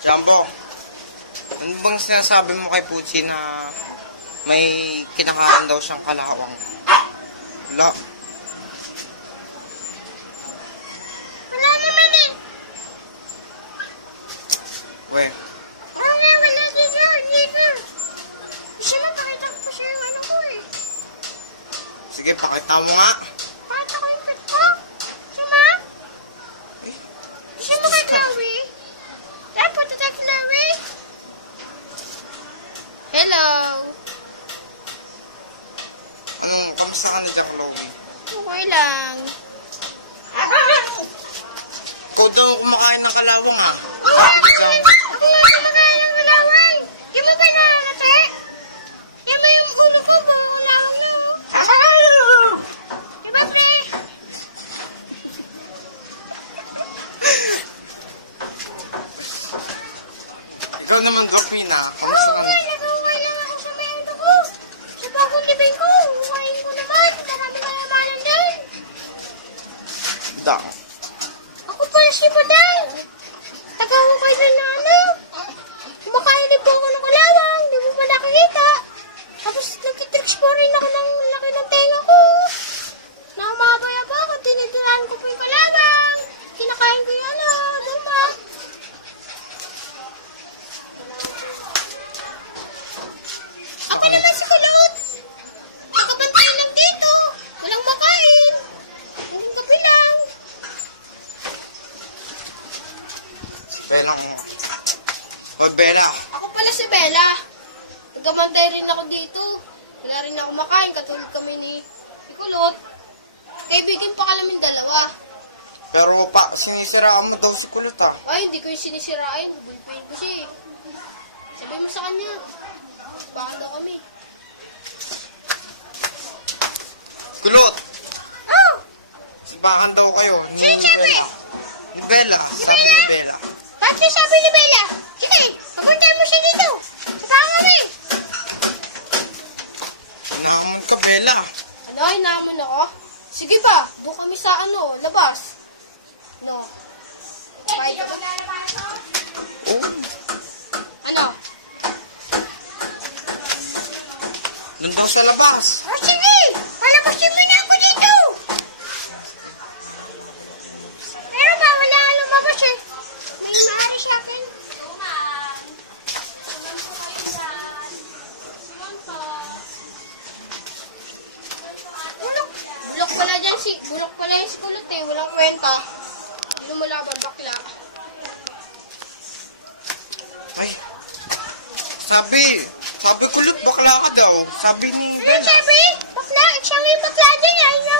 Jumbo, ano bang sinasabi mo kay Pucci na may kinakain daw siyang kalawang? Wala. Wala naman eh. We, Wala dito. Dito. Kasi mapakita ko pa siya yung ano ko eh. sige, pakita mo nga. Pakita ko yung pet ko. Sama? Kasi mo kay Chloe. Dapat ito kay Chloe. Hello. Kamusta ka na dyan, Chloe? Okay lang. Ikaw daw kumakain ng kalawang, ha? Ako nga kumakain ng ulawang. Di mo ba nakalate? Di mo yung ulo ko kung ulawang niyo. Di ba, pre? Ikaw naman, Doc Mina, kamusta ka na? Nag-uwi lang ako sa mendo ko. Sa bagong libing ko. Uwain ko naman. Marami ka naman din. Da. Ako pala si Badang. Tagawa kayo doon na ano. Kumakain din po ako ng kalawang. Di mo pa nakikita. Tapos nagtitricks po rin ako ng laki ng tenga ko. Nakamabaya ba ako. Tinitirahan ko po yung kalawang. Kinakain ko yung ano. Duma. Ako naman si Kulot. Nakabantay lang dito. Walang makain. Buong gabi lang. Bella mo. Hoy, Bella. Ako pala si Bella. Nagkamantay rin ako dito. Wala rin ako makain. Katulad kami ni Kulot. Eh, bigyan pa kami dalawa. Pero pa, sinisiraan mo daw si Kulot, ha? Ay, hindi ko yung sinisirain. Bulpin ko siya eh. Sabi mo sa kanya. Baka daw kami. Kulot! Oh! Simbahan daw kayo. Sino sabi? Ni Bella. Sabi ni Bella. Bakit yung sabi ni Bella? Sige, paguntay mo siya dito. Saan kami? Inaamon ka, Bella. Ano, hinamon ako? Sige ba, doon kami sa ano, labas. No. Bye ka ba? Oh. Ano? Doon daw sa labas. Oh, sige! Palabasin mo na ako dito! Pero ba, wala ka lumabas eh. May maaari sa akin. Tuman. Tuman po kayo dyan. Tuman po. Bulok pala dyan si... Bulok pala yung skulot eh. Walang kwenta. Lumalaban bakla. Ay. Sabi Kulot, bakla ka daw. Sabi ni Ano Bella. sabi? Bakla? Siya nga yung bakla dyan eh. Ayaw